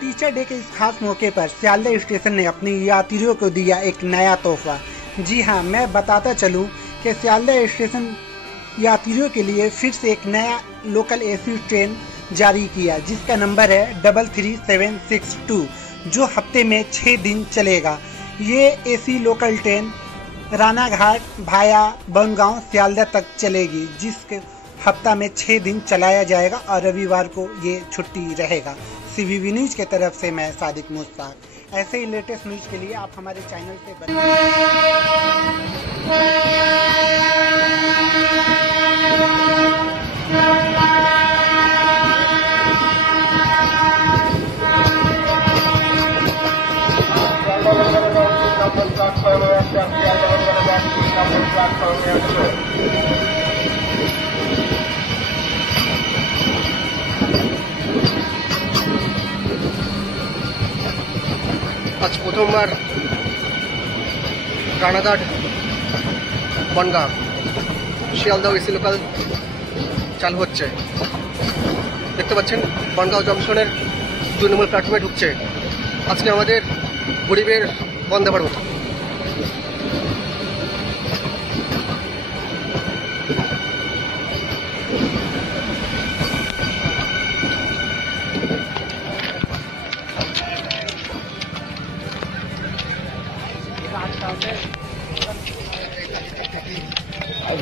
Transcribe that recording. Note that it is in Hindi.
टीचर डे के इस खास मौके पर सियालदह स्टेशन ने अपने यात्रियों को दिया एक नया तोहफा। जी हां, मैं बताता चलूं कि सियालदह स्टेशन यात्रियों के लिए फिर से एक नया लोकल एसी ट्रेन जारी किया, जिसका नंबर है 33762, जो हफ्ते में 6 दिन चलेगा। ये एसी लोकल ट्रेन रानाघाट भाया बनगांव सियालदह तक चलेगी, जिसके हफ्ता में 6 दिन चलाया जाएगा और रविवार को ये छुट्टी रहेगा। CVV न्यूज के तरफ से मैं सादिक मुश्ताक। ऐसे ही लेटेस्ट न्यूज के लिए आप हमारे चैनल से आज प्रथमबार রানাঘাট বনগাঁ শিয়ালদহ এসি লোকাল চালু হচ্ছে। দেখতে পাচ্ছেন বনগাঁও জংশনের 2 নম্বর প্ল্যাটফর্মে ঢুকছে। আজকে আমাদের গরিবের বন্দে ভারত। आज